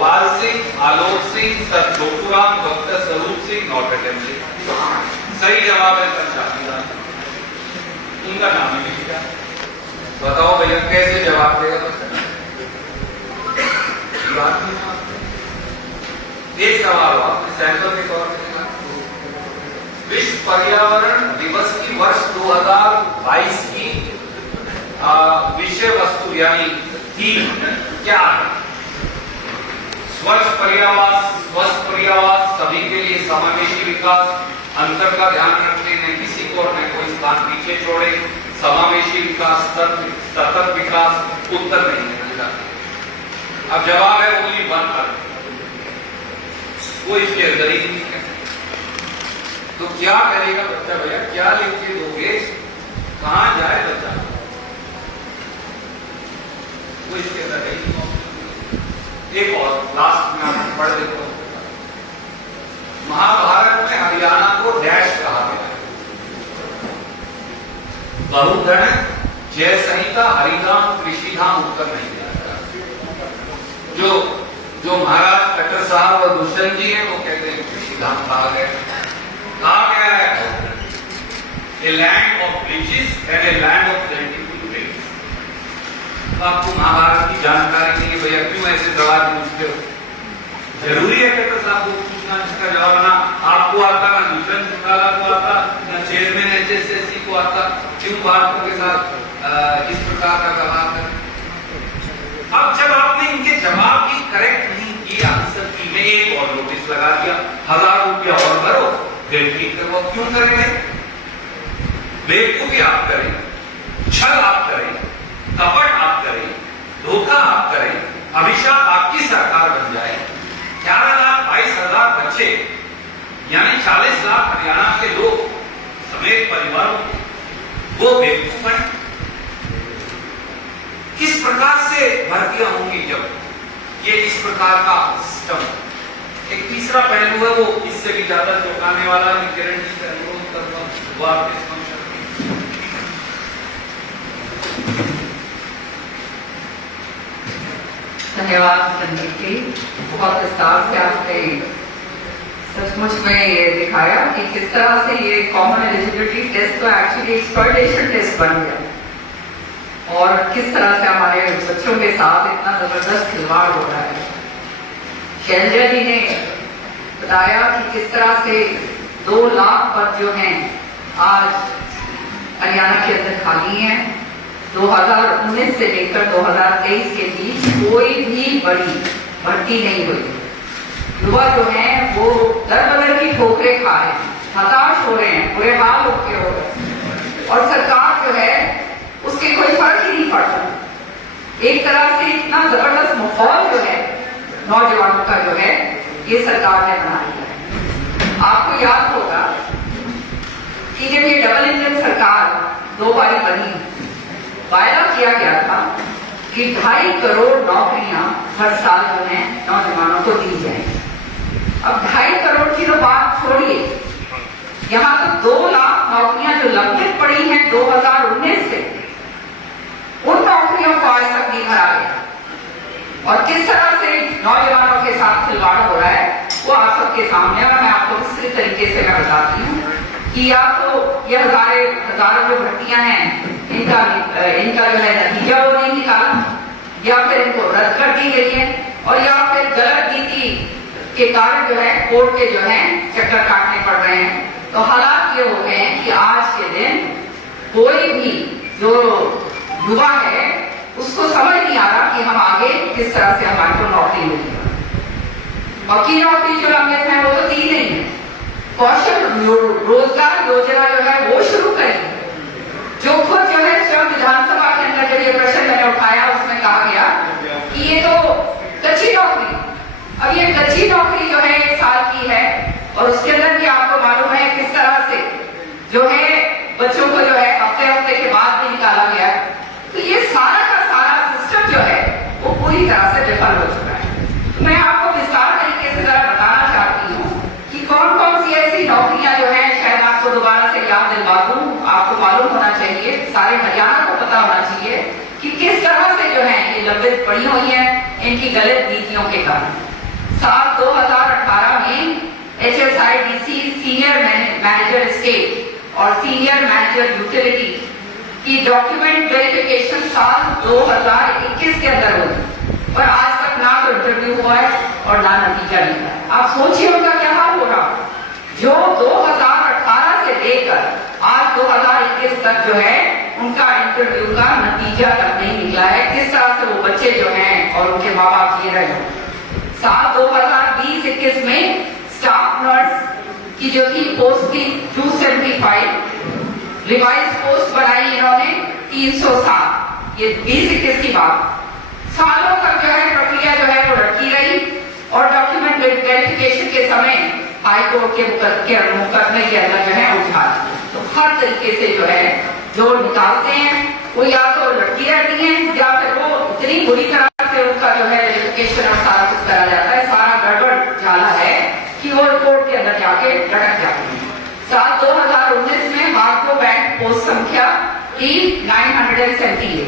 Gopal Singh, Alok Singh, sir Chhoturam, doctor Swaroop Singh, not attempted. सही जवाब है सर शांतिलाल। उनका नाम ही नहीं लिखा। बताओ भैया कैसे जवाब देगा बच्चा? एक सवाल हो आपने सैंपल के तौर पर लिखा। विश्व पर्यावरण दिवस की वर्ष 2022 की विषय वस्तु यानी थीम क्या है? स्वच्छ पर्यावास, स्वस्थ पर्यावास, सभी के लिए समावेशी विकास, अंतर का ध्यान रखते न किसी को और न कोई स्थान पीछे छोड़े, समावेशी विकास, सतत विकास। उत्तर नहीं है। अब जवाब है ओनली वन अर्थ, वो इसके अंदर ही नहीं है। तो क्या करेगा बच्चा भैया? क्या लिख के दोगे? कहां जाए बच्चा? वो इसके अंदर नहीं। एक और लास्ट में आपको पढ़ देता हूं। महाभारत में हरियाणा को डैश कहा गया है। बहुधन, जय संहिता, हरिधाम, कृषिधाम उत्तर नहीं दिया गया। जो महाराज कटर साहब और दुष्यंत जी हैं वो कहते हैं कृषिधाम कहा गया है। A land of bridges and a land of plentiful rains. आपको महाभारत की जानकारी नहीं है भैया, क्यों ऐसे सवाल पूछते हो? जरूरी है कटर साहब को पूछना जिसका जवाब ना आपको आता, ना दुष्यंत चौटाला को आता, ना चेयरमैन HSSC को आता। क्यों बातों के साथ इस प्रकार का सवाल करें? अब जब आपने इनके जवाब की करेक्ट नहीं किया आंसर की, में एक और नोटिस लगा दिया, 1000 रुपया और भरो फिर ठीक करो। क्यों करेंगे? बेवकूफी आप करें, छल आप करें, कपट आप करें, धोखा आप करें, अभिशाप आपकी सरकार बन जाए। 11,22,000 बच्चे यानी 40 लाख हरियाणा के लोग समेत परिवारों वो बेवकूफ बने। किस प्रकार से भर्तियां होंगी जब ये इस प्रकार का सिस्टम? एक तीसरा पहलू है, वो इससे भी ज्यादा चौंकाने वाला है। किरण जी से अनुरोध करता हूं वो आपके समक्ष रखें। धन्यवाद संदीप जी, बहुत विस्तार से आपने सचमुच में ये दिखाया कि किस तरह से ये कॉमन एलिजिबिलिटी टेस्ट तो एक्चुअली एक्सप्लॉयटेशन टेस्ट बन गया और किस तरह से हमारे बच्चों के साथ इतना जबरदस्त खिलवाड़ हो रहा है। शैलजा जी ने बताया कि किस तरह से 2 लाख पद जो हैं आज हरियाणा के अंदर खाली हैं। 2019 से लेकर 2023 के बीच कोई भी बड़ी भर्ती नहीं हुई। युवा जो हैं वो दर बदर की ठोकरें खा रहे हैं, हताश हो रहे हैं, बुरे हाल उनके हो रहे हैं और सरकार जो है उसके कोई फर्क ही नहीं पड़ता। एक तरह से इतना जबरदस्त माहौल जो है नौजवानों का जो है ये सरकार ने बना दिया है। आपको याद होगा कि जब ये डबल इंजन सरकार 2 बारी बनी, वायदा किया गया था कि 2.5 करोड़ नौकरियां हर साल जो है नौजवानों को दी जाएंगी। अब 2.5 करोड़ की तो बात छोड़िए, यहाँ तो 2 लाख नौकरियां जो लंबित पड़ी हैं 2019 से, उन नौकरियों को आज तक नहीं भरा गया। और किस तरह से नौजवानों के साथ खिलवाड़ हो रहा है वो आप सबके सामने, और मैं आपको किस तरीके से मैं बताती हूँ कि या तो ये हजारों जो भर्तियां हैं इनका जो है नतीजा वो नहीं निकाला, या फिर इनको रद्द कर दी गई है, और या फिर गलत नीति के कारण जो है कोर्ट के जो है चक्कर काटने पड़ रहे हैं। तो हालात ये हो गए हैं कि आज के दिन कोई भी जो युवा है उसको समझ नहीं आ रहा कि हम आगे किस तरह से हमारे को नौकरी मिलेगी। बाकी नौकरी जो लंबित है वो तो दी नहीं है। कौशल रोजगार योजना जो है वो शुरू करें, जो खुद जो है स्वयं विधानसभा के अंदर जब ये प्रश्न मैंने उठाया उसमें कहा गया कि ये तो कच्ची नौकरी, अब ये कच्ची नौकरी जो है 1 साल की है और उसके अंदर भी आपको मालूम है किस तरह से जो है बच्चों को जो है हफ्ते के बाद भी निकाला गया। तो ये सारा का सारा सिस्टम जो है वो पूरी तरह से विफल हो चुका है। मैं आपको विस्तार तरीके से जरा बताना चाहती हूँ कि कौन कौन सी ऐसी नौकरियां जो है, शायद आपको दोबारा से याद दिलवा दूं, आपको मालूम होना चाहिए, सारे हरियाणा को पता होना चाहिए कि किस तरह से जो है ये लंबित पड़ी हुई है इनकी गलत नीतियों के कारण। साल 2018 में HSIDC सीनियर मैनेजर स्टेट और सीनियर मैनेजर यूटिलिटी की डॉक्यूमेंट वेरिफिकेशन साल 2021 के अंदर हुई, पर आज तक ना तो इंटरव्यू हुआ है और ना नतीजा निकला है। आप सोचिए उनका क्या हाल हो रहा, जो 2018 से लेकर आज 2021 तक जो है उनका इंटरव्यू का नतीजा तक नहीं निकला है, किस तरह से वो बच्चे जो हैं और उनके माँ बाप जी रहे हैं। साल 2020-21 में स्टाफ नर्स की जो थी पोस्ट थी 275, रिवाइज पोस्ट बनाई इन्होंने 307। ये 20-21 की बात। सालों तक जो है प्रक्रिया जो है वो लटकी रही और डॉक्यूमेंट वेरिफिकेशन के समय हाईकोर्ट के मुकदमे के अंदर जो है उठा। तो हर तरीके से जो है जो निकालते हैं वो या तो लटकी रहती है या फिर वो इतनी बुरी तरह से उनका जो है वेरिफिकेशन और सारा कुछ करा जाता है, सारा गड़बड़ झाला है कि वो कोर्ट के अंदर जाके लटक जाती है। साल 2019 में हार्को बैंक पोस्ट संख्या थी 978,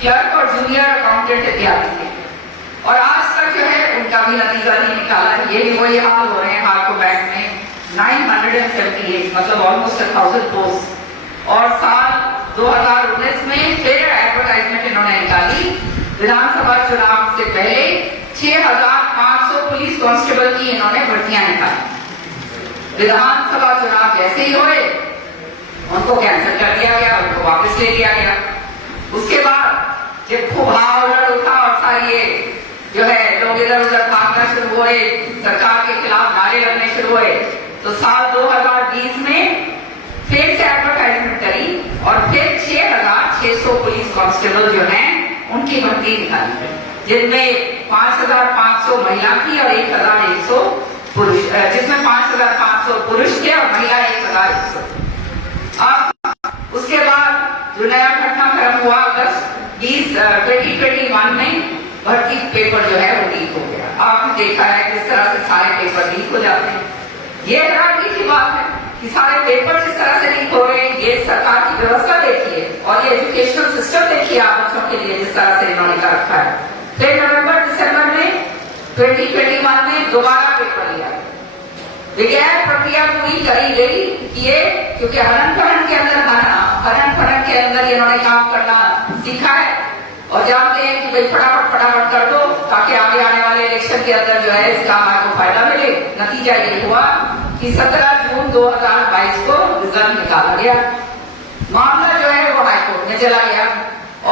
क्लर्क और जूनियर अकाउंटेंट इत्यादि थे, और आज तक जो है उनका भी नतीजा नहीं निकाला। ये भी वही हाल हो रहे हैं हार्को बैंक में 978, मतलब ऑलमोस्ट 1000 पोस्ट। और साल 2019 में फिर एडवर्टाइजमेंट इन्होंने निकाली, विधानसभा चुनाव से पहले 6500 पुलिस कांस्टेबल की इन्होंने भर्तियां निकाली। विधानसभा चुनाव जैसे ही हुए उनको कैंसिल कर दिया गया, उनको वापस ले लिया गया। उसके बाद जब खूब हावड़ उठा और सारी ये जो है लोग इधर उधर भागना शुरू हुए, सरकार के खिलाफ नारे लगने शुरू हुए, तो साल 2020 में फिर से एडवर्टाइजमेंट करी और फिर 6600 पुलिस कांस्टेबल जो हैं उनकी भर्ती निकाली, जिनमें 5500 महिला थी और 1100 पुरुष, जिसमें 5500 पुरुष थे और महिला 1100। अब उसके बाद जो नया घटनाक्रम हुआ 2021 में भर्ती पेपर जो है वो लीक हो गया। आपने देखा है किस तरह से सारे पेपर लीक हो जाते हैं। ये हैरानी की बात है कि सारे पेपर जिस तरह से लीक हो रहे हैं, ये सरकार की व्यवस्था देखिए और ये एजुकेशनल सिस्टम देखिए आप बच्चों के लिए जिस तरह से इन्होंने कर रखा है। फिर नवंबर-दिसंबर में 2021 में दोबारा पेपर लिया, विज्ञान प्रक्रिया पूरी करी गई ये, क्योंकि हनन फनन के अंदर इन्होंने काम करना सीखा है और जानते हैं कि भाई फटाफट कर दो ताकि आगे आने वाले इलेक्शन के अंदर जो है इस काम को फायदा मिले। नतीजा ये हुआ कि 17 जून 2022 को रिजल्ट निकाला गया, मामला जो है वो हाईकोर्ट में चला गया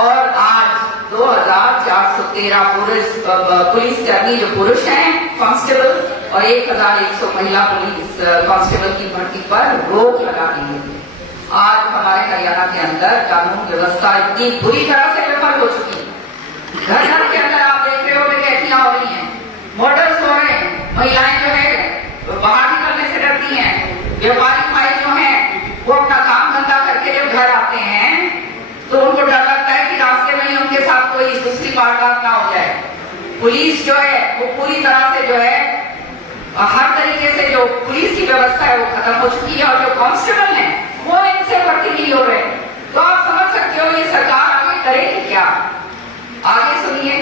और आज 2413 पुलिसकर्मी जो पुरुष हैं कांस्टेबल और 1100 महिला पुलिस कांस्टेबल की भर्ती पर रोक लगा दी गई। आज हमारे हरियाणा के अंदर कानून व्यवस्था इतनी बुरी तरह से विफल हो चुकी है। घर घर के अंदर आप देख रहे हो डकैतियां हो रही हैं, मर्डर्स हो रहे हैं, महिलाएं जो है बाहर निकलने से डरती हैं, व्यापारी भाई जो हैं वो अपना काम धंधा करके जब घर आते हैं तो उनको डर लगता है कि रास्ते में ही उनके साथ कोई दूसरी वारदात ना हो जाए। पुलिस जो है वो पूरी तरह से जो है हर तरीके से जो पुलिस की व्यवस्था है वो खत्म हो चुकी है और जो कांस्टेबल हैं वो इनसे भर्ती नहीं हो रहे। तो आप समझ सकते हो ये सरकार आगे करेगी क्या। आगे सुनिए,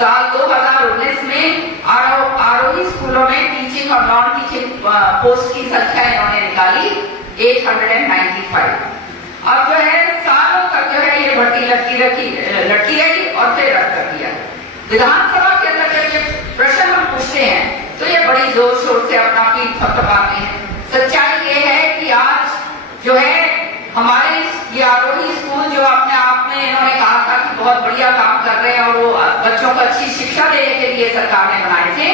साल 2019 में आरोही स्कूलों में टीचिंग और नॉन टीचिंग पोस्ट की संख्या इन्होंने निकाली 895। अब जो है सालों तक जो है ये भर्ती लटकी रही और फिर रद्द कर दिया। विधानसभा के अंदर जब ये प्रश्न हम पूछते हैं तो ये बड़ी जोर शोर से अपना पीठ थपथपाते हैं। सच्चाई ये है कि आज जो है हमारे ये आरोही स्कूल जो अपने आप में इन्होंने कहा था कि बहुत बढ़िया काम कर रहे हैं और वो बच्चों को अच्छी शिक्षा देने के लिए सरकार ने बनाए थे,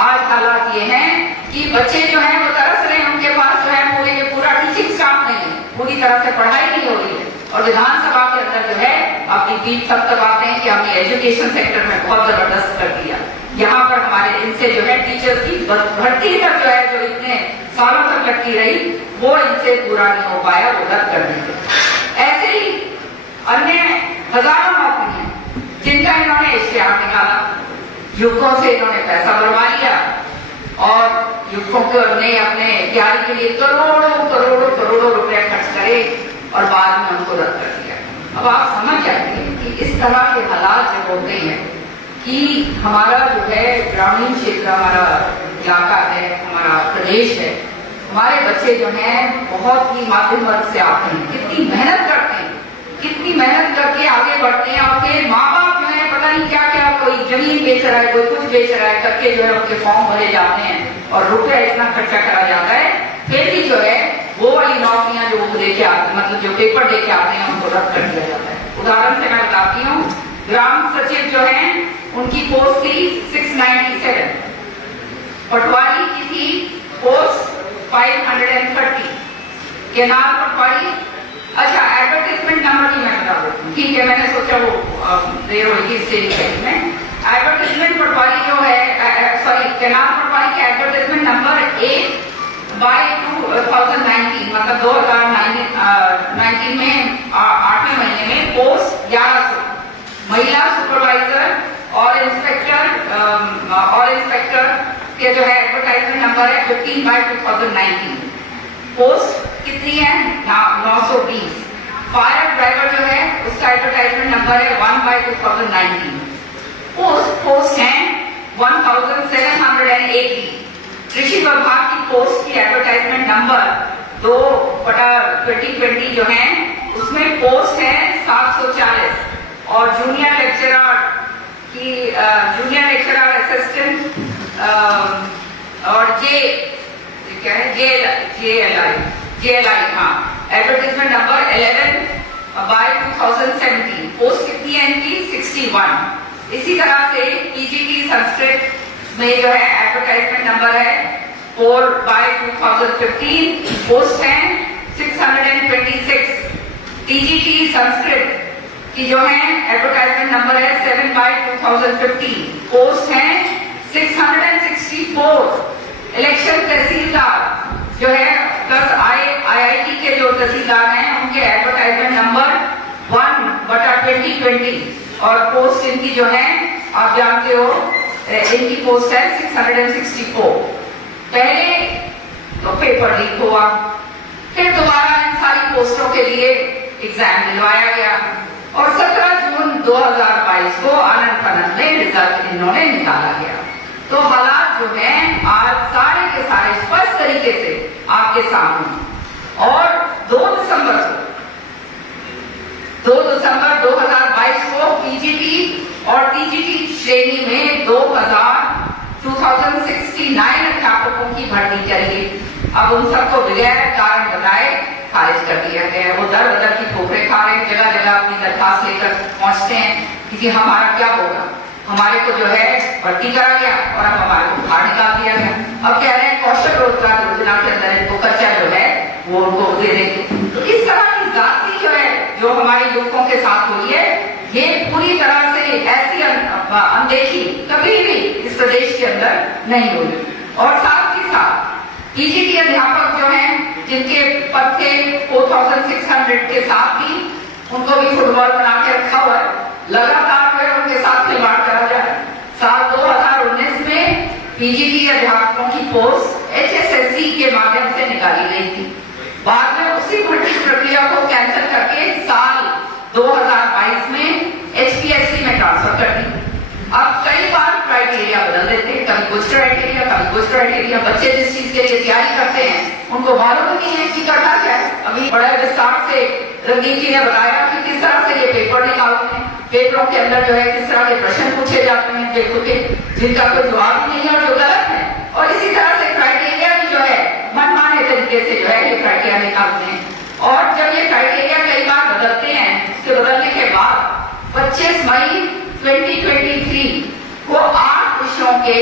आज हालात ये हैं कि बच्चे जो हैं वो तरस रहे हैं, उनके पास जो है पूरे के पूरा टीचिंग स्टाफ नहीं है, पूरी तरह से पढ़ाई नहीं हो रही है और विधानसभा के अंदर जो है अपनी पीठ थपथपाते हैं कि हमने एजुकेशन सेक्टर में बहुत जबरदस्त कर दिया। यहाँ पर हमारे इनसे जो है टीचर्स की भर्ती तक जो है जो इतने सालों तक लटकी रही वो इनसे पूरा नहीं हो पाया, वो रद्द कर दी। ऐसे ही अन्य हजारों नौकरी हैं जिनका इन्होंने इश्तेहार निकाला, युवकों से इन्होंने पैसा बढ़वा लिया और युवकों को ने अपने तैयारी के लिए करोड़ों रुपए खर्च करे और बाद में उनको रद्द कर दिया। अब आप समझ जाएंगे कि इस तरह के हालात जब होते हैं कि हमारा जो है ग्रामीण क्षेत्र, हमारा इलाका है, हमारा प्रदेश है, हमारे बच्चे जो हैं बहुत ही मध्यम वर्ग से आते हैं, कितनी मेहनत करते हैं, कितनी मेहनत करके आगे बढ़ते हैं, और फिर माँ बाप जो है पता नहीं क्या क्या, कोई जमीन बेच रहा है, कोई कुछ बेच रहा है करके जो है उनके फॉर्म भरे जाते हैं और रुपया इतना खर्चा करा जाता है, फिर भी जो है वो वाली नौकरियां जो वो लेके आते, मतलब जो पेपर लेके आते हैं उनको रद्द कर दिया जाता है। उदाहरण से मैं बताती हूँ, ग्राम सचिव जो है उनकी पोस्ट थी 697, पटवारी की थी पोस्ट 530, केनाल पटवारी, अच्छा एडवर्टाइजमेंट नंबर भी मैं बता देती हूँ, ठीक है, मैंने सोचा वो देर होगी स्टेज में। एडवर्टाइजमेंट पटवारी जो है, सॉरी केनाल पटवारी के एडवर्टाइजमेंट नंबर 8/2019, मतलब 2019 में 8वें महीने में पोस्ट 1100, महिला सुपरवाइजर और इंस्पेक्टर के जो है एडवर्टाइजमेंट नंबर है 15/2019, पोस्ट कितनी है 920। फायर ड्राइवर जो है उसका एडवर्टाइजमेंट नंबर है 1/2019, पोस्ट है 1780। कृषि विभाग की पोस्ट की एडवर्टाइजमेंट नंबर 2/2020 जो है उसमें पोस्ट है 740, और जूनियर लेक्चरर असिस्टेंट और जेएलआई, हाँ, एडवर्टाइजमेंट नंबर 11/2017, पोस्ट कितनी है इनकी 61। इसी तरह से पीजीटी संस्कृत में जो है एडवर्टाइजमेंट नंबर है 4/2015, पोस्ट है 626। टीजीटी संस्कृत की जो है एडवर्टाइजमेंट नंबर है 7/2015, पोस्ट है 664। इलेक्शन तहसीलदार जो है 10 आईआईटी के जो तहसीलदार हैं उनके एडवर्टाइजमेंट नंबर 1/2020, और पोस्ट इनकी जो है आप जानते हो इनकी पोस्ट है 664। पहले तो पेपर लीक हुआ, फिर दोबारा इन सारी पोस्टों के लिए एग्जाम दिलवाया गया, और 17 जून 2022 को आनंद फानंद में रिजल्ट इन्होंने निकाला गया। तो हालात जो हैं आज सारे के सारे स्पष्ट तरीके से आपके सामने। और 2 दिसंबर 2022 को पीजीटी और टीजीटी श्रेणी में 2069 अध्यापकों की भर्ती करेगी। अब उन सबको बगैर कारण बताए खारिज कर दिया गया। वो दर बदर की ठोकरें खा रहे हैं, जगह जगह अपनी दरखास्त लेकर पहुंचते हैं कि हमारा क्या होगा, हमारे को जो है भर्ती करा गया और अब हमारे को बाहर निकाल दिया गया। अब कह रहे हैं कौशल रोजगार योजना के अंदर इनको कच्चा जो है वो उनको दे देंगे। तो इस तरह की जाति जो है जो हमारे युवकों के साथ हुई है, ये पूरी तरह से ऐसी अनदेखी कभी भी इस प्रदेश के अंदर नहीं हुई। और साथ ही साथ पीजीटी अध्यापक जो हैं जिनके पद थे 4600 के साथ भी उनको भी फुटबॉल बना के रखा हुआ है, लगातार उनके साथ खिलवाड़ करा जाए। साल 2019 में पीजीटी अध्यापकों की पोस्ट एचएसएससी के माध्यम से निकाली गई थी, बाद में उसी भर्ती प्रक्रिया को कैंसिल करके साल 2022 में एचपीएससी में ट्रांसफर कर दी। अब कई बार क्राइटेरिया बदल देते हैं, कभी कुछ क्राइटेरिया कभी कुछ क्राइटेरिया। बच्चे जिस चीज के लिए तैयारी करते हैं उनको मालूम नहीं है कि करना क्या है। अभी बड़े विस्तार से रंगीन जी ने बताया कि किस तरह से ये पेपर निकालते हैं, पेपरों के अंदर जो है किस तरह के प्रश्न पूछे जाते हैं पेपर के जिनका कोई जवाब ही नहीं है और जो गलत है। और इसी तरह से क्राइटेरिया भी जो है मनमाने तरीके से जो है ये क्राइटेरिया निकालते हैं। और जब ये क्राइटेरिया कई बार बदलते हैं, उसके बदलने के बाद 25 मई 2023 को 8 विषयों के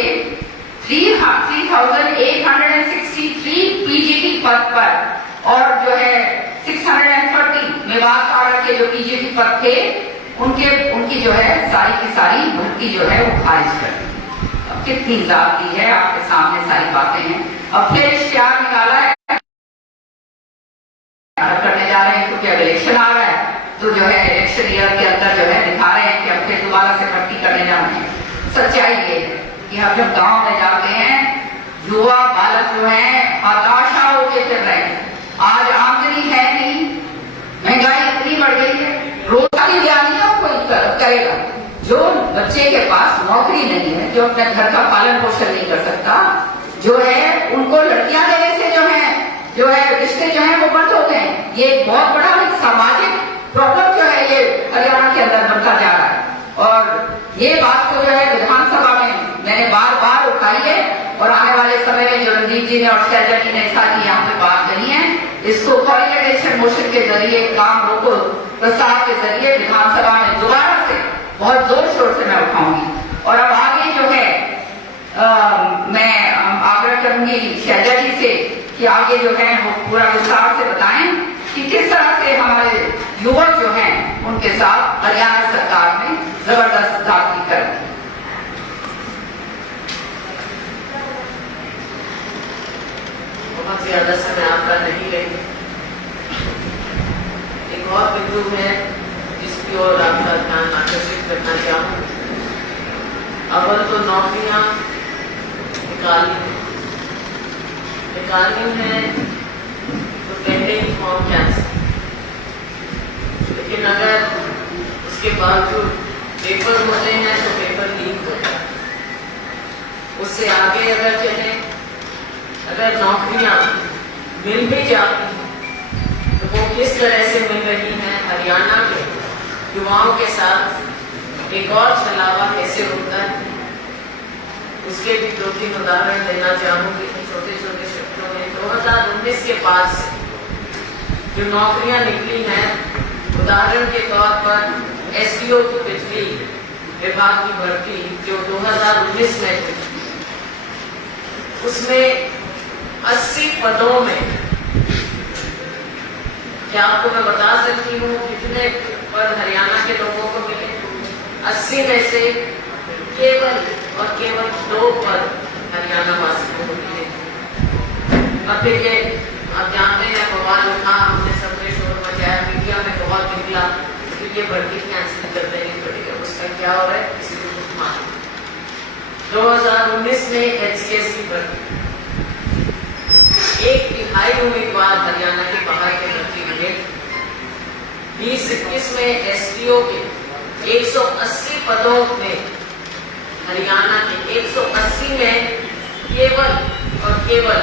3863 पीजीटी पद पर और जो है 630 मेवात आर्डर के जो पीजीटी पद थे उनकी जो है सारी की सारी भर्ती जो है वो खारिज कर दी। अब कितनी जाती है आपके सामने सारी बातें हैं। अब फिर इश्तिहार निकाला है करने जा रहे हैं क्योंकि अब इलेक्शन आ रहा है, तो जो है इलेक्शन ईयर के अंदर जो है दिखा रहे हैं कि अब फिर दोबारा से भर्ती करने जा रहे हैं। सच्चाई ये है कि हम जब गांव में जाते हैं युवा बालक जो है हताशा होके फिर रहे हैं। आज आमदनी है नहीं, महंगाई इतनी बढ़ गई है, रोजगारी दिहाड़ियां कोई करेगा, जो बच्चे के पास नौकरी नहीं है, जो अपने घर का पालन पोषण नहीं कर सकता, जो है उनको लड़कियां देने से जो है रिश्ते जो है वो बंद हो गए। ये एक बहुत बड़ा एक सामाजिक प्रॉब्लम जो है ये हरियाणा के अंदर बनता जा रहा है। और ये बात को जो है विधानसभा में मैंने बार बार उठाई है और आने वाले समय में जो रणदीप जी ने और शैलजा जी ने सारी यहाँ पे बात कही है, इसको कॉन्सोलिडेशन मोशन के जरिए, काम रोको प्रस्ताव के जरिए विधानसभा में दोबारा से बहुत जोर शोर से मैं उठाऊंगी। और अब आगे जो है मैं आग्रह करूंगी शैलजा जी से कि आगे जो है वो पूरा विस्तार से बताएं कि किस तरह से हमारे युवक जो हैं उनके साथ हरियाणा सरकार में जबरदस्त दाखिल कर। बहुत ज्यादा समय आपका नहीं लेंगे। एक और बिंदु है जिसकी ओर आपका ध्यान आकर्षित करना चाहूँ। अव्वल तो नौकरियां निकालनी है तो पहले ही फॉर्म कैंसिल, लेकिन अगर उसके बावजूद पेपर होते हैं तो पेपर लीक होता है। उससे आगे अगर चले, अगर नौकरियां मिल भी जाती हैं तो वो किस तरह से मिल रही हैं, हरियाणा के युवाओं के साथ एक और छलावा कैसे होता है, उसके भी 2-3 उदाहरण देना चाहूंगी छोटे छोटे शब्दों में। 2019 के बाद से जो नौकरियां निकली हैं, उदाहरण के तौर पर एसडीओ की बिजली विभाग की भर्ती जो 2019 में थी, उसमें 80 पदों में, क्या आपको मैं बता सकती हूँ कितने पद हरियाणा के लोगों को मिले? 80 में से केवल और केवल 2 पद हरियाणा वासियों को मिले। अब फिर ये आप जानते हैं बवाल उठा, हमने सबने शोर मचाया, मीडिया में बहुत निकला, फिर ये भर्ती कैंसिल कर देनी पड़ेगी। उसका क्या हो रहा है किसी को कुछ मालूम। 2019 में एचसीएस की भर्ती 1/3 उम्मीदवार हरियाणा के बाहर के भर्ती मिले। 2021 में एसडीओ के 180 पदों में हरियाणा के 180 में केवल और केवल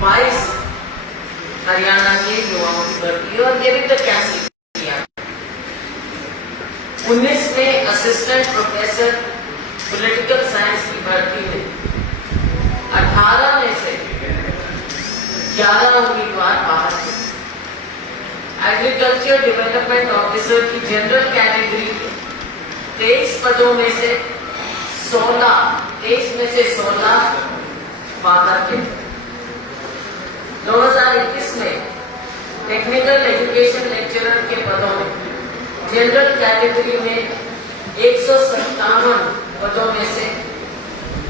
22 हरियाणा के युवाओं की भर्ती, और ये भी तो कैंसिल किया। 19 में असिस्टेंट प्रोफेसर पॉलिटिकल साइंस की भर्ती में 18 में से 11 उम्मीदवार बाहर थे। एग्रीकल्चर डेवलपमेंट ऑफिसर की जनरल कैटेगरी के 23 पदों में से 23 में से 16 बाहर थे। 2021 में टेक्निकल एजुकेशन लेक्चरर के पदों में जनरल कैटेगरी में 157 पदों में से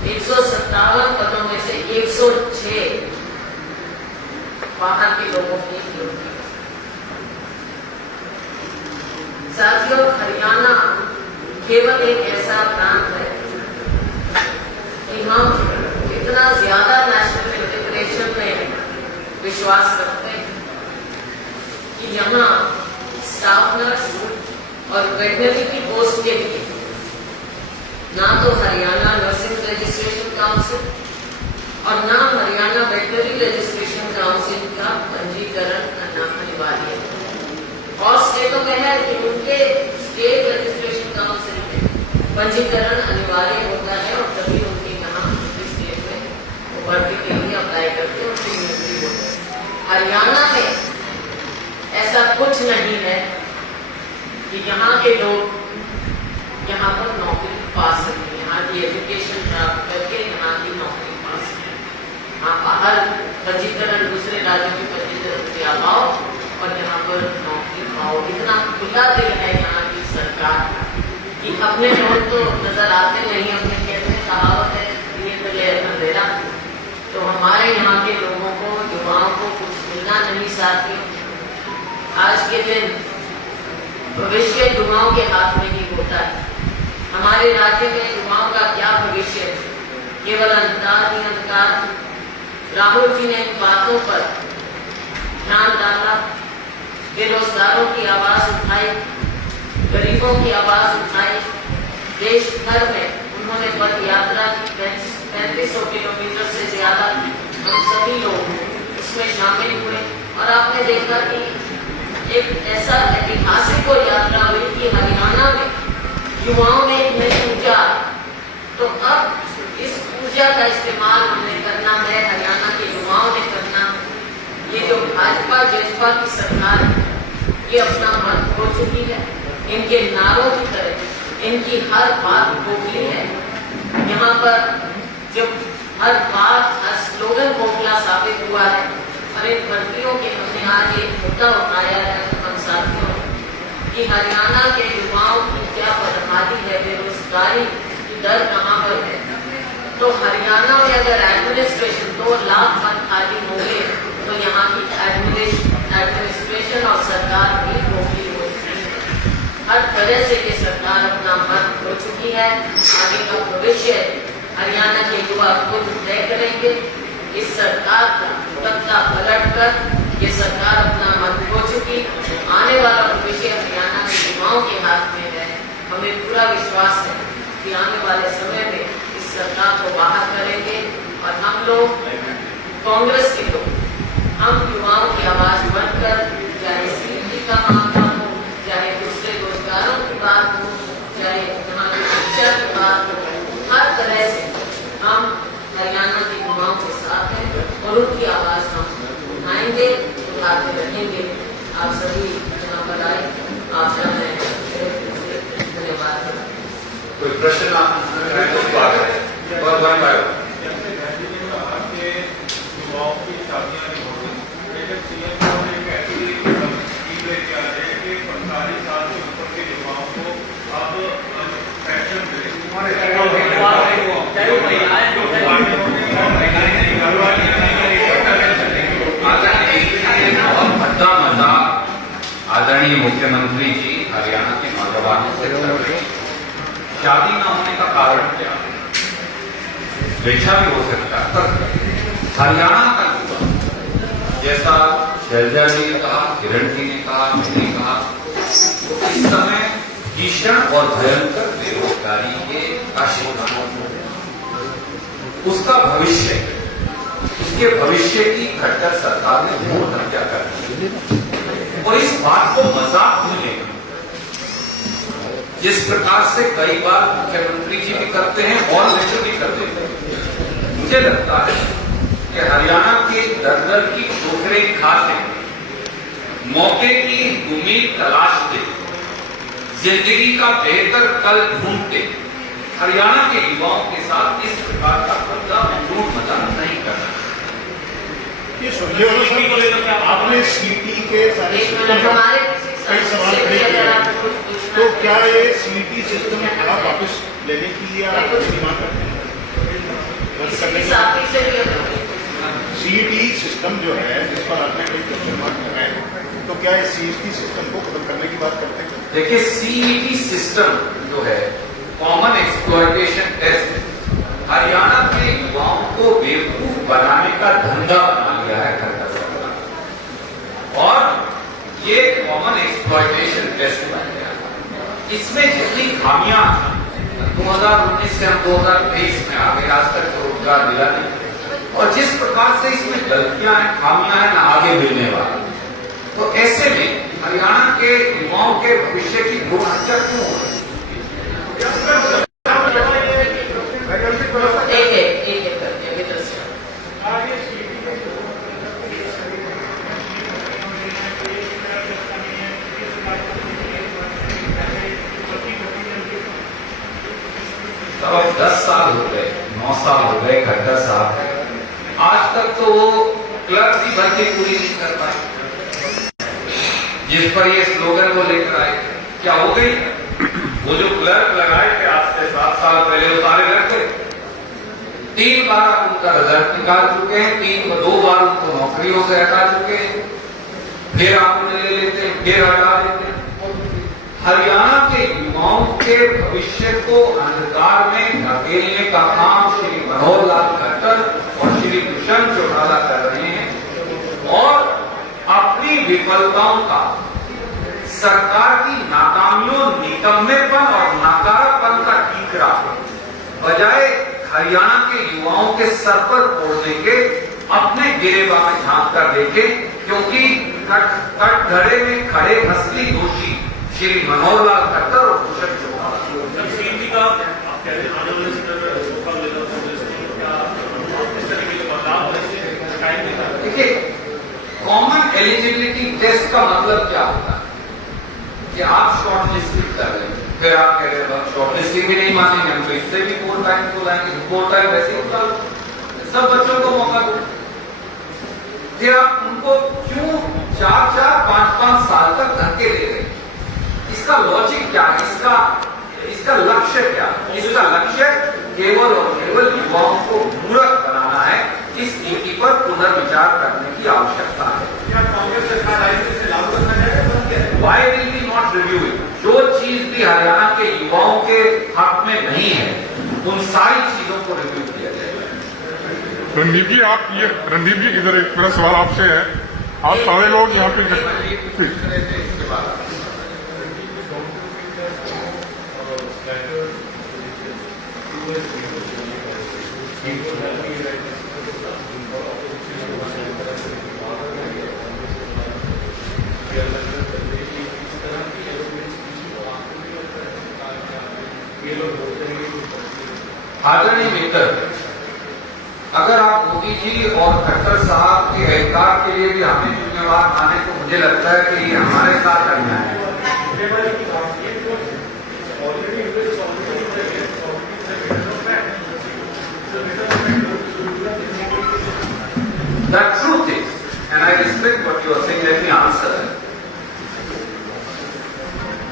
106 बाहर के लोगों की नियुक्ति। साथियों, हरियाणा केवल एक ऐसा प्रांत है कि हम इतना ज्यादा नेशनल इंटीग्रेशन में विश्वास करते हैं कि यहाँ स्टाफ नर्स और वेटनरी की पोस्ट के लिए ना तो हरियाणा नर्सिंग रजिस्ट्रेशन काउंसिल और ना हरियाणा वेटनरी रजिस्ट्रेशन काउंसिल का पंजीकरण करना अनिवार्य है। और स्टेटों में है कि उनके स्टेट रजिस्ट्रेशन काउंसिल में पंजीकरण अनिवार्य होता है और तभी उनके यहाँ स्टेट में वो भर्ती के लिए अप्लाई करते हैं, उनकी नियुक्ति होती है। हरियाणा में ऐसा कुछ नहीं है कि यहाँ के लोग यहाँ पर नौकरी पा सकें, यहाँ की एजुकेशन प्राप्त करके यहाँ की नौकरी पा सकें। हाँ, बाहर पंजीकरण दूसरे राज्यों के पंजीकरण से आओ और यहाँ पर नौकरी पाओ। इतना खुला दिल है यहाँ की सरकार कि अपने लोग तो नजर आते नहीं, अपने कहते कहावत है ये तो ले अंधेरा। तो हमारे यहाँ के लोगों को, युवाओं को कुछ मिलना नहीं साथी। आज के दिन भविष्य युवाओं के हाथ में ही होता है। हमारे राज्य में युवाओं का क्या भविष्य है? केवल अंधकार ही अंधकार। राहुल जी ने इन बातों पर ध्यान डाला, बेरोजगारों की आवाज उठाई, गरीबों की आवाज उठाई, देश भर में उन्होंने पद यात्रा की 3500 किलोमीटर से ज्यादा हम सभी लोग इसमें शामिल हुए और आपने देखा कि एक ऐसा ऐतिहासिक और यात्रा हुई कि हरियाणा में युवाओं में एक नई ऊर्जा। तो अब इस ऊर्जा का इस्तेमाल हमने करना है, हरियाणा के युवाओं ने करना। ये जो भाजपा जजपा की सरकार है ये अपना मन खो चुकी है। इनके नारों की तरह इनकी हर बात खोखली है। यहाँ पर जब हर बात हर स्लोगन खोखला साबित हुआ है और इन भर्तियों के हमने आज एक मुद्दा उठाया है हम साथियों कि हरियाणा के युवाओं की क्या बर्बादी है, बेरोजगारी की दर कहाँ पर है। तो हरियाणा में अगर एडमिनिस्ट्रेशन 2 लाख पद खाली होंगे तो यहाँ की एडमिनिस्ट्रेशन और सरकार भी खोखली हो चुकी है। हर तरह से ये सरकार अपना मन खो चुकी है। आगे का भविष्य हरियाणा के युवा खुद तय करेंगे। इस सरकार का तख्ता पलट कर ये सरकार अपना मन खो चुकी। आने वाला भविष्य हरियाणा के युवाओं के हाथ में है। हमें पूरा विश्वास है कि आने वाले समय में इस सरकार को बाहर करेंगे और हम लोग कांग्रेस के लोग हम युवाओं की आवाज बनकर, चाहे सीटी का मामला हो, चाहे दूसरे रोजगारों की बात हो, चाहे यहाँ की शिक्षा की बात हो, हर तरह से हम हरियाणा के युवाओं के साथ हैं और उनकी आवाज हम उठाएंगे, उठाते रहेंगे। आप सभी यहाँ पर आए, आपका मैं धन्यवाद। कोई प्रश्न युवाओं की शादियां नहीं होती, लेकिन सीएम को एक ऐसी स्कीम लेके आ रहे हैं कि 45 साल से ऊपर के युवाओं को अब पेंशन भद्दा मजाक आदरणीय मुख्यमंत्री जी हरियाणा के नौजवानों से कर रहे हैं। शादी न होने का कारण क्या है? स्वेच्छा भी हो सकता है, पर हरियाणा का युवा, जैसा शैलजा जी ने कहा, किरण जी ने कहा, मैंने कहा, इस समय भीषण और भयंकर बेरोजगारी के का शिकार उसका भविष्य, उसके भविष्य की घटकर सरकार ने मूल हत्या कर दी और इस बात को मजाक में लेना, जिस प्रकार से कई बार मुख्यमंत्री जी भी करते हैं और मित्र भी कर देते हैं। मुझे लगता है कि हरियाणा के दर की ठोकरें खाते, मौके की उम्मीद तलाशते, जिंदगी का बेहतर कल ढूंढते हरियाणा के युवाओं के साथ इस प्रकार का भद्दा लूट मजाक नहीं करना। आपने सीटी के सारे कई सवाल खड़े किए, तो क्या ये सीटी सिस्टम आप वापस लेने की या मांग करते हैं? सीटी सिस्टम जो है जिस पर आपने कोई क्वेश्चन मार्क लगाए हैं, तो क्या इस सीटी सिस्टम को खत्म करने की बात करते हैं? देखिए, सीईटी सिस्टम जो है, कॉमन एक्सप्लॉयटेशन टेस्ट, हरियाणा के युवाओं को बेवकूफ बनाने का धंधा बना लिया है खट्टर सरकार, और ये कॉमन एक्सप्लॉयटेशन टेस्ट बन गया। इसमें जितनी खामियां 2019 से हम 2023 में आ गए, आज तक रोजगार मिला नहीं, और जिस प्रकार से इसमें गलतियां हैं, खामियां हैं, ना आगे मिलने वाला, तो ऐसे में हरियाणा के युवाओं के भविष्य की भ्रूण हत्या क्यों हो रही है? अब 10 साल हो गए, 9 साल हो गए खट्टर साहब, आज तक तो वो क्लर्क की भर्ती पूरी नहीं कर पाए जिस पर ये स्लोगन वो लेकर आए। क्या हो गई? वो जो क्लर्क लगाए थे आज से 7 साल पहले, वो सारे रख गए। 3 बार आप उनका रिजल्ट निकाल चुके हैं, 2 बार उनको नौकरियों से हटा चुके हैं, फिर आप उन्हें ले लेते हैं, फिर हटा देते हैं। हरियाणा के युवाओं के भविष्य को अंधकार में धकेलने का काम श्री मनोहर लाल खट्टर और श्री दुष्यंत चौटाला कर रहे हैं, और अपनी विफलताओं का, सरकार की नाकामियों, निकम्मेपन और नकारापन का बजाय हरियाणा के युवाओं के सर पर फोड़ने के अपने गिरेबा में झांक कर देखे, क्योंकि कटघरे में खड़े असली दोषी श्री मनोहर लाल खट्टर और भूषण चौटाला। देखिए, कॉमन एलिजिबिलिटी टेस्ट का मतलब क्या होता है कि आप शॉर्ट लिस्टिंग कर रहे हैं, फिर आप कह रहे हैं शॉर्ट लिस्टिंग भी नहीं मानेंगे, हम तो इससे भी 4 टाइम बुलाएंगे, 4 टाइम वैसे ही उतार सब बच्चों को मौका दो। फिर आप उनको क्यों 4-4, 5-5 साल तक धक्के दे रहे हैं? इसका लॉजिक क्या है? इसका लक्ष्य क्या है? इसका लक्ष्य केवल और केवल युवाओं को मूर्ख बनाना है। इस नीति पर पुनर्विचार करने की आवश्यकता है। क्या कांग्रेस सरकार इसे लागू करना चाहेगी? Why will we not review it? जो चीज भी हरियाणा के युवाओं के हक में नहीं है, उन सारी चीजों को रिव्यू किया जाएगा। रणदीप जी, रणदीप जी इधर एक मेरा सवाल आपसे है। आप सारे लोग यहाँ पे आदरणीय मित्र, अगर आप मोदी जी और खट्टर साहब के अहंकार के लिए भी हमें जिम्मेवार माने तो मुझे लगता है कि ये हमारे साथ अन्याय है। The truth is, and I respect what you are saying, let me answer.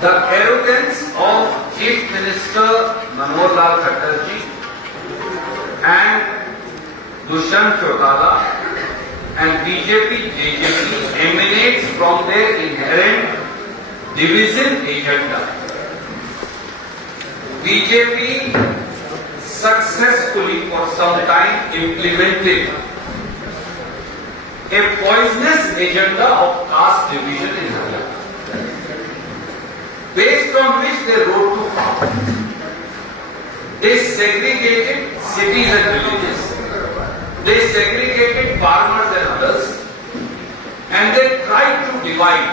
The arrogance of Chief Minister Manohar Lal Khattar ji and Dushyant Chautala and BJP emanates from their inherent division agenda. BJP successfully for some time implemented a poisonous agenda of caste division in Haryana, based on which they rode to power. They segregated cities and villages. They segregated farmers and others, and they tried to divide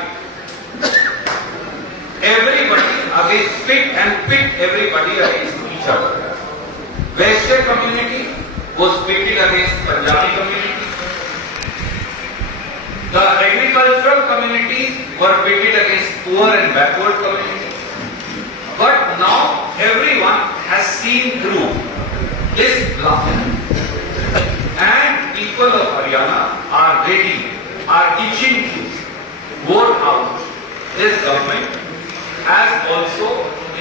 everybody against pit everybody against each other. Vaishya community was pitted against Punjabi community. The agricultural communities were pitted against poor and backward communities. But now everyone has seen through this bluff, and people of Haryana are ready, are itching to vote out this government, as also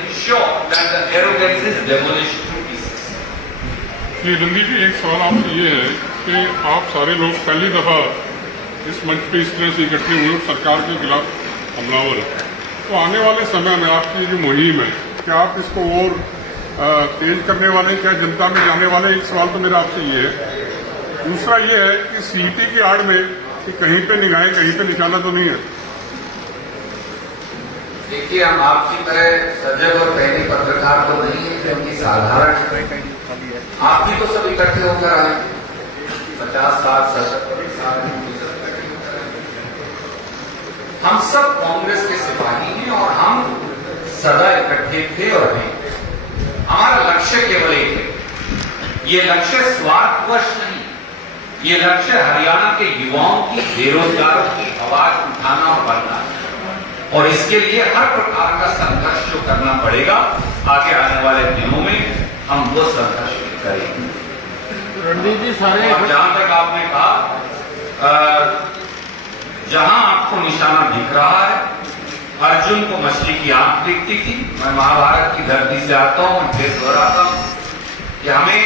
ensure that the arrogance is demolished to pieces. Randeep जी, एक सवाल आपसे ये है कि आप सारे लोग पहली दफा इस मंच पे इस तरह से इकट्ठे हुए सरकार के खिलाफ हमलावर है, तो आने वाले समय में आपकी जो मुहिम है, क्या आप इसको और तेज करने वाले, क्या जनता में जाने वाले? एक सवाल तो मेरा आपसे ये है। दूसरा ये है कि सीटी की आड़ में कि कहीं पे निगाहें, कहीं पे निशाना तो नहीं है? देखिए, हम आपकी तरह सजग और पहले पत्रकार तो नहीं है, क्योंकि साधारण आप भी तो सब इकट्ठे होकर आए, 50 साल 70 साल हम सब कांग्रेस के सिपाही हैं और हम सदा इकट्ठे थे और हैं। हमारा लक्ष्य केवल एक है। ये लक्ष्य स्वार्थवश नहीं, ये लक्ष्य हरियाणा के युवाओं की, बेरोजगारों की आवाज उठाना और बढ़ना है, और इसके लिए हर प्रकार का संघर्ष जो करना पड़ेगा आगे आने वाले दिनों में, हम वो संघर्ष करेंगे। रणदीप जी, सारे और जहां तक आपने कहा, जहां आपको निशाना दिख रहा है, अर्जुन को मछली की आंख दिखती थी। मैं महाभारत की धरती से आता हूं, फिर दोहराता हूं कि हमें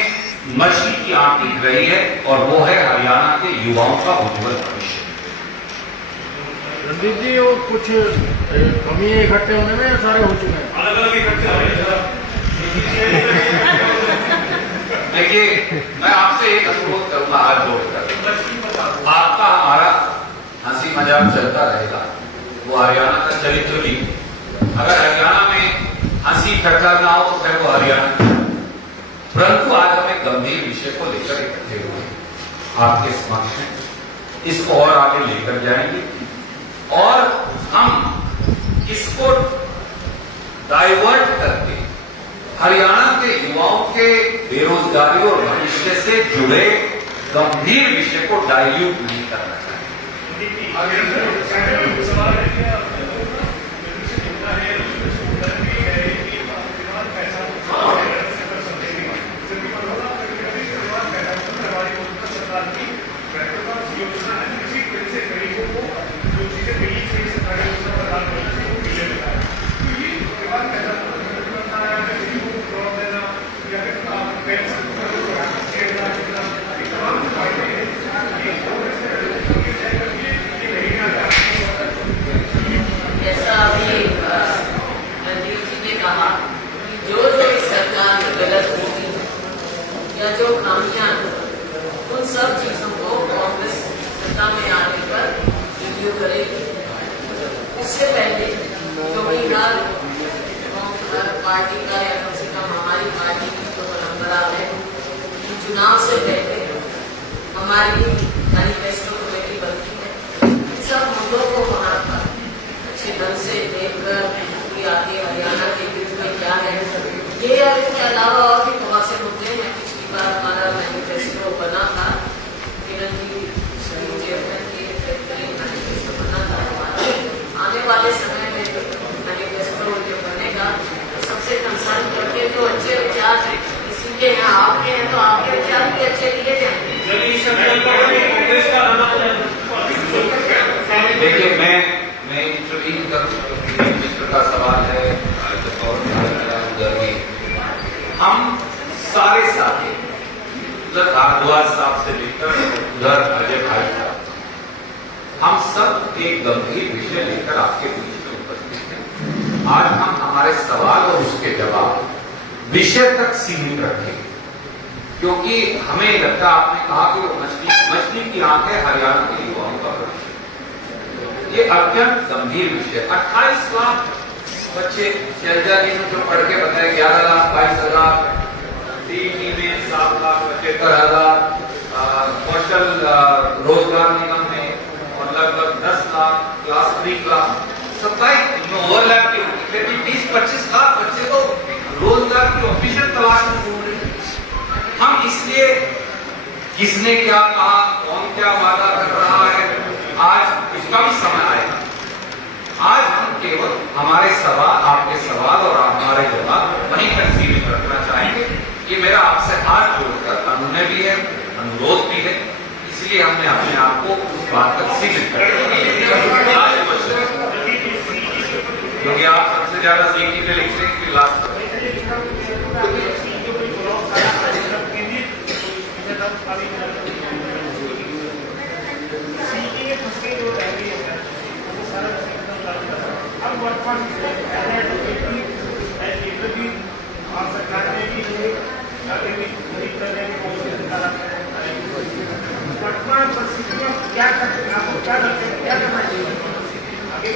मछली की आंख दिख रही है, और वो है हरियाणा के युवाओं का उज्जवल भविष्य। रणदीप जी, वो कुछ कमी इकट्ठे होने में सारे हो चुके हैं? अलग-अलग इकट्ठे हो रहे हैं। देखिए, मैं आपसे एक अनुरोध करूंगा, हाथ जोड़कर, आपका हमारा हंसी मजाक चलता रहेगा, वो हरियाणा का चरित्र भी। अगर हरियाणा में हंसी ठट्ठा ना हो तो फिर वो हरियाणा, परंतु आज हम एक गंभीर विषय को लेकर इकट्ठे हुए हैं, आपके समक्ष हैं। इसको और आगे लेकर जाएंगे और हम इसको डाइवर्ट करके हरियाणा के युवाओं के बेरोजगारी और भविष्य से जुड़े गंभीर विषय को डाइल्यूट नहीं करना जैसा अभी रणदीप जी ने कहा कि जो इस सरकार में गलत नीति या जो खामियां उन सब चीजों को कांग्रेस सत्ता में आने पर रिव्यू करेगी। इससे पहले जो भी हर पार्टी का या कम से कम हमारी पार्टी की जो परंपरा है, चुनाव से पहले हमारी मैनिफेस्टो कमेटी बनती है। इन सब मुद्दों को वहां पर अच्छे ढंग से देखकर पूरी आगे हरियाणा के हित में क्या है, ये इसके अलावा और भी बहुत से मुद्दे हैं। पिछली बार हमारा मैनिफेस्टो बना था, किरण जी चेयरमैन के मैनिफेस्टो बना था हमारा। आने वाले समय में मैनिफेस्टो जो बनेगा तो सबसे कंसर्न करके जो अच्छे विचार है किसी के यहाँ आपके हैं तो आपके विचार भी अच्छे लिए जाएंगे। देखिए, मैं इंटरव्यू करूँ, मित्र का सवाल है और उधर भी हम सारे साथी उधर भारद्वाज साहब से लेकर उधर अजय भाई साहब, हम सब एक गंभीर विषय लेकर आपके बीच में उपस्थित हैं। आज हम हमारे सवाल और उसके जवाब विषय तक सीमित रखेंगे, क्योंकि हमें लगता, आपने कहा कि वो मछली की आंख है हरियाणा के युवाओं का भविष्य। ये अत्यंत गंभीर विषय। 28 लाख बच्चे, शैलजा जी ने जो पढ़ के बताया, 11 लाख 22,000, सीईटी में 7 लाख 75,000, कौशल रोजगार निगम में और लगभग 10 लाख क्लास 3 क्लास 27 ओवरलैप की होगी। 20-25 लाख बच्चे तो रोजगार की ऑफिशियल तलाश में घूम रहे हैं। हम इसलिए किसने क्या कहा, कौन क्या वादा कर रहा है, आज इसका भी समय आएगा। आज हम केवल हमारे सवाल, आपके सवाल और हमारे जवाब वहीं पर सीमित रखना चाहेंगे। ये मेरा आपसे हाथ जोड़कर अनुनय भी है, अनुरोध भी है, इसलिए हमने अपने आप को उस बात तक सीमित कर दिया। क्योंकि आप सबसे ज्यादा सीटी पे लिखते हैं कि लास्ट वर्तमान परिस्थितियों क्या आपको क्या लगता है, क्या करना चाहिए आगे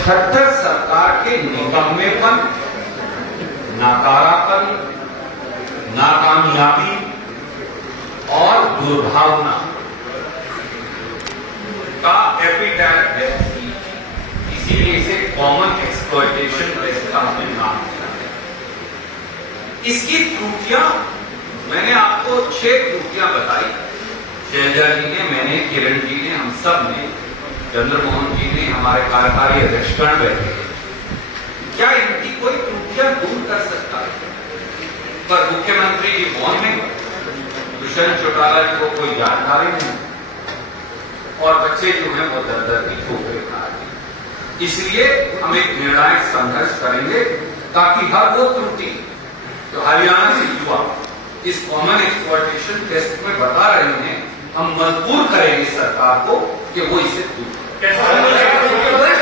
खट्टर सरकार के निकम्मेपन, नकारापन, नाकामयाबी और दुर्भावना का एपिडेमिक है। इसीलिए इसे कॉमन एक्सप्लॉयटेशन का हमने नाम दिया है। इसकी त्रुटियां मैंने आपको 6 त्रुटियां बताई। शैलजा जी ने, मैंने, किरण जी ने, हम सब ने, चंद्रमोहन जी ने, हमारे कार्यकारी अध्यक्षगण बैठे। क्या इनकी कोई त्रुटियां दूर कर सकता है? पर मुख्यमंत्री जी मौन में, दुष्यंत चौटाला जी को कोई जानकारी नहीं और बच्चे जो हैं वो दर-दर की ठोकरें खा रहे हैं। इसलिए हम एक निर्णायक संघर्ष करेंगे ताकि हर वो त्रुटि जो हरियाणा के युवा इस कॉमन एक्सप्लॉयटेशन टेस्ट में बता रहे हैं, हम मजबूर करेंगे सरकार को कि वो इसे दूर करे।